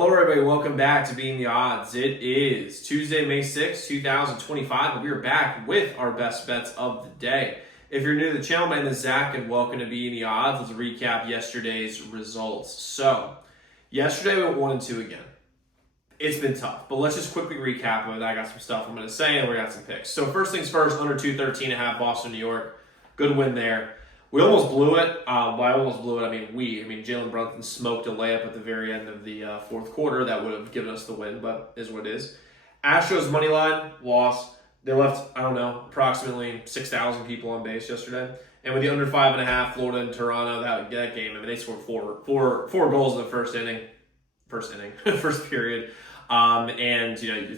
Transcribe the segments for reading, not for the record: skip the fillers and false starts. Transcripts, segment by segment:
Hello everybody, welcome back to Being the Odds. It is Tuesday, May 6th, 2025, and we are back with our best bets of the day. If you're new to the channel, my name is Zach, and welcome to Being the Odds. Let's recap yesterday's results. So, yesterday we went 1-2 again. It's been tough, but let's just quickly recap it. I got some stuff I'm going to say, and we got some picks. So first things first, under 213.5, Boston, New York. Good win there. We almost blew it. By almost blew it, I mean Jalen Brunson smoked a layup at the very end of the fourth quarter. That would have given us the win, but is what it is. Astros money line, loss. They left, approximately 6,000 people on base yesterday. And with the under 5.5, Florida and Toronto, that game, they scored four goals in the first period. It's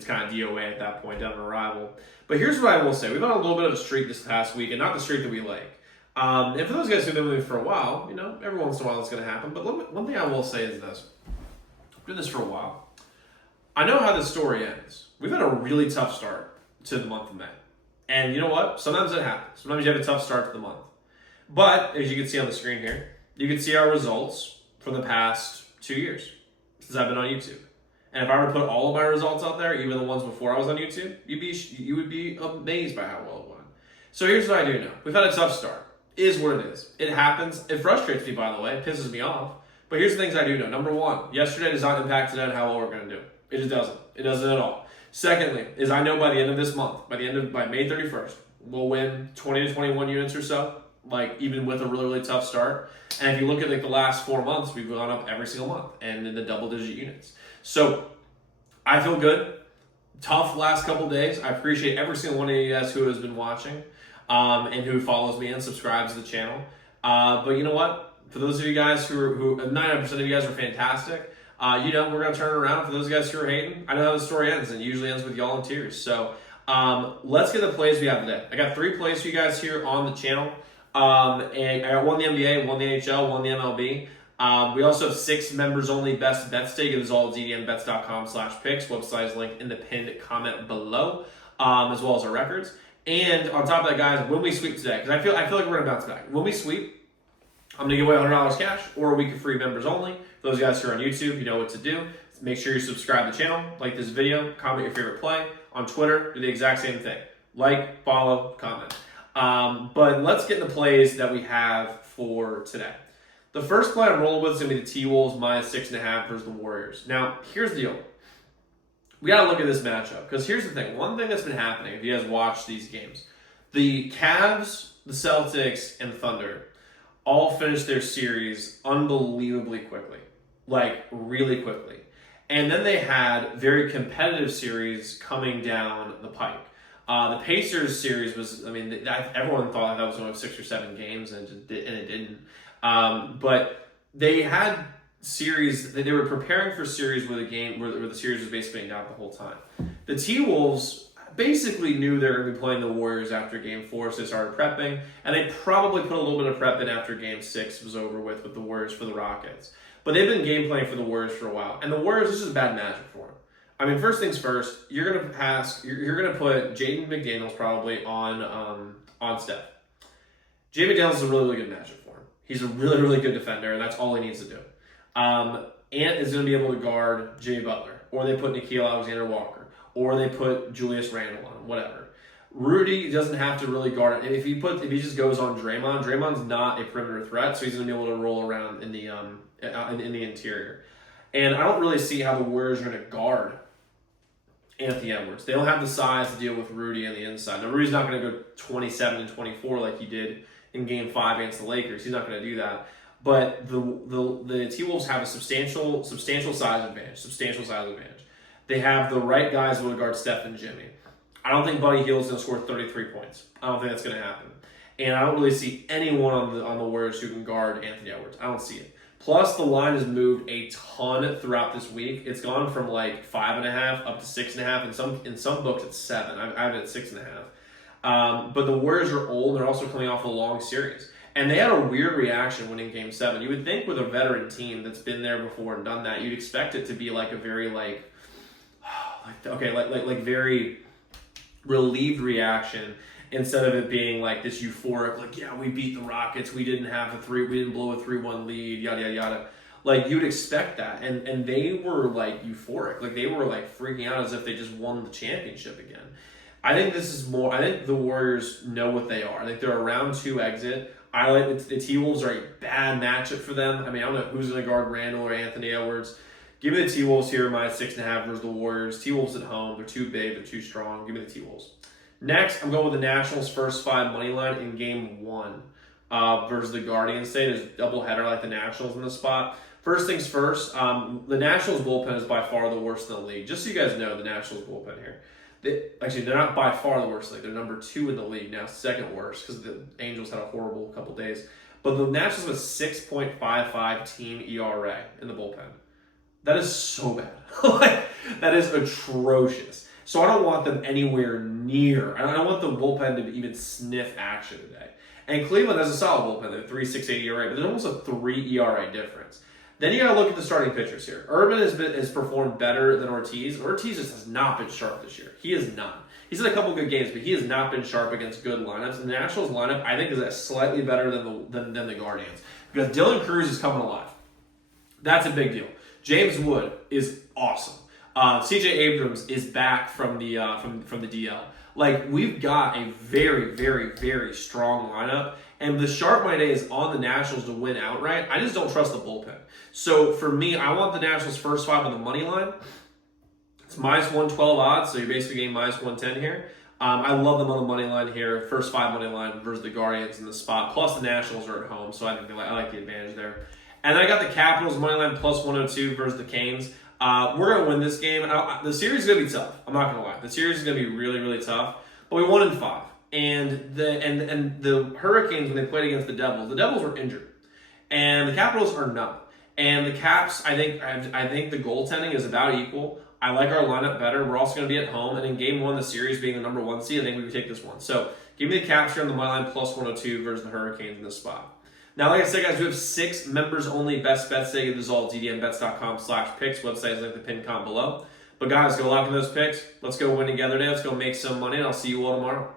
kind of DOA at that point, down to arrival. But here's what I will say. We've on a little bit of a streak this past week, and not the streak that we like. And for those guys who've been with me for a while, every once in a while it's going to happen. But one thing I will say is this. I've been doing this for a while. I know how this story ends. We've had a really tough start to the month of May. And you know what? Sometimes it happens. Sometimes you have a tough start to the month. But, as you can see on the screen here, you can see our results for the past 2 years since I've been on YouTube. And if I were to put all of my results out there, even the ones before I was on YouTube, you would be amazed by how well it went. So here's what I do know. We've had a tough start. Is what it is. It happens. It frustrates me, by the way. It pisses me off. But here's the things I do know. Number one, yesterday does not impact today on how well we're going to do. It just doesn't. It doesn't at all. Secondly, is I know by the end of this month, by May 31st, we'll win 20 to 21 units or so, even with a really, really tough start. And if you look at the last 4 months, we've gone up every single month and in the double-digit units. So I feel good. Tough last couple days. I appreciate every single one of you guys who has been watching. And who follows me and subscribes to the channel. But you know what? For those of you guys who 99% of you guys are fantastic, we're going to turn it around. For those guys who are hating, I know how the story ends, and it usually ends with y'all in tears. So let's get the plays we have today. I got 3 plays for you guys here on the channel. And I got one in the NBA, one in the NHL, one in the MLB. We also have 6 members-only best bets today. It is all at zdmbets.com/picks. Website is linked in the pinned comment below, as well as our records. And on top of that, guys, when we sweep today, because I feel like we're going to bounce back. When we sweep, I'm going to give away $100 cash or a week of free members only. For those guys who are on YouTube, you know what to do. Make sure you subscribe to the channel, like this video, comment your favorite play. On Twitter, do the exact same thing. Like, follow, comment. But let's get into plays that we have for today. The first play I'm rolling with is going to be the T-Wolves -6.5 versus the Warriors. Now, here's the deal. We got to look at this matchup because here's the thing. One thing that's been happening, if you guys watch these games, the Cavs, the Celtics, and the Thunder all finished their series unbelievably quickly, really quickly. And then they had very competitive series coming down the pike. The Pacers series was, everyone thought that was only 6 or 7 games, and it didn't. But they had series, they were preparing for series where the series was basically out the whole time. The T-Wolves basically knew they were going to be playing the Warriors after Game 4, so they started prepping, and they probably put a little bit of prep in after Game 6 was over with the Warriors for the Rockets. But they've been game playing for the Warriors for a while, and the Warriors, this is bad magic for them. First things first, you're going to put Jaden McDaniels probably on Steph. Jaden McDaniels is a really, really good matchup for him. He's a really, really good defender, and that's all he needs to do. Ant is going to be able to guard Jimmy Butler, or they put Nickeil Alexander-Walker, or they put Julius Randle on him, whatever. Rudy doesn't have to really guard it. If he just goes on Draymond's not a perimeter threat, so he's going to be able to roll around in the interior. And I don't really see how the Warriors are going to guard Anthony Edwards. They don't have the size to deal with Rudy on the inside. Now, Rudy's not going to go 27 and 24 like he did in Game 5 against the Lakers. He's not going to do that. But the T-Wolves have a substantial size advantage. They have the right guys who will guard Steph and Jimmy. I don't think Buddy Hield's going to score 33 points. I don't think that's going to happen. And I don't really see anyone on the Warriors who can guard Anthony Edwards. I don't see it. Plus, the line has moved a ton throughout this week. It's gone from 5.5 up to 6.5. In some books, it's 7. I have it at 6.5. But the Warriors are old. They're also coming off a long series. And they had a weird reaction winning Game 7. You would think with a veteran team that's been there before and done that, you'd expect it to be a very very relieved reaction instead of it being this euphoric, yeah, we beat the Rockets, we didn't blow a 3-1 lead, yada, yada, yada. Like, you'd expect that. And they were, like, euphoric. Like, they were, like, freaking out as if they just won the championship again. I think this is more, I think the Warriors know what they are. I think they're a round 2 exit. I like the T-Wolves are a bad matchup for them. I mean, I don't know who's going to guard Randall or Anthony Edwards. Give me the T-Wolves here, minus 6.5 versus the Warriors. T-Wolves at home. They're too big. They're too strong. Give me the T-Wolves. Next, I'm going with the Nationals' first 5 money line in game 1 versus the Guardians. Say there's a doubleheader like the Nationals in this spot. First things first, the Nationals bullpen is by far the worst in the league. Just so you guys know, the Nationals bullpen here. They're not by far the worst in the league. They're number 2 in the league now, second worst, because the Angels had a horrible couple days. But the Nationals have a 6.55 team ERA in the bullpen. That is so bad. Like, that is atrocious. So I don't want them anywhere near. I don't want the bullpen to even sniff action today. And Cleveland has a solid bullpen. They're 3.68 ERA, but there's almost a 3 ERA difference. Then you got to look at the starting pitchers here. Urban has performed better than Ortiz. Ortiz just has not been sharp this year. He is not. He's had a couple good games, but he has not been sharp against good lineups. And the Nationals lineup, I think, is slightly better than the Guardians. Because Dylan Cruz is coming alive. That's a big deal. James Wood is awesome. CJ Abrams is back from the DL. Like, we've got a very, very, very strong lineup. And the sharp money today is on the Nationals to win outright. I just don't trust the bullpen. So for me, I want the Nationals first 5 on the money line. It's minus 112 odds, so you're basically getting minus 110 here. I love them on the money line here. First 5 money line versus the Guardians in the spot. Plus the Nationals are at home, so I think I like the advantage there. And then I got the Capitals money line plus 102 versus the Canes. We're going to win this game. The series is going to be tough. I'm not going to lie. The series is going to be really, really tough. But we won in 5. And the Hurricanes, when they played against the Devils were injured. And the Capitals are not. And the Caps, I think the goaltending is about equal. I like our lineup better. We're also going to be at home. And in game 1, the series being the number 1 seed, I think we would take this one. So give me the Caps here on the money line plus 102 versus the Hurricanes in this spot. Now, like I said, guys, we have 6 members-only best bets today. This is all ddmbets.com/picks. Website is like the pin comment below. But, guys, go lock in those picks. Let's go win together today. Let's go make some money, and I'll see you all tomorrow.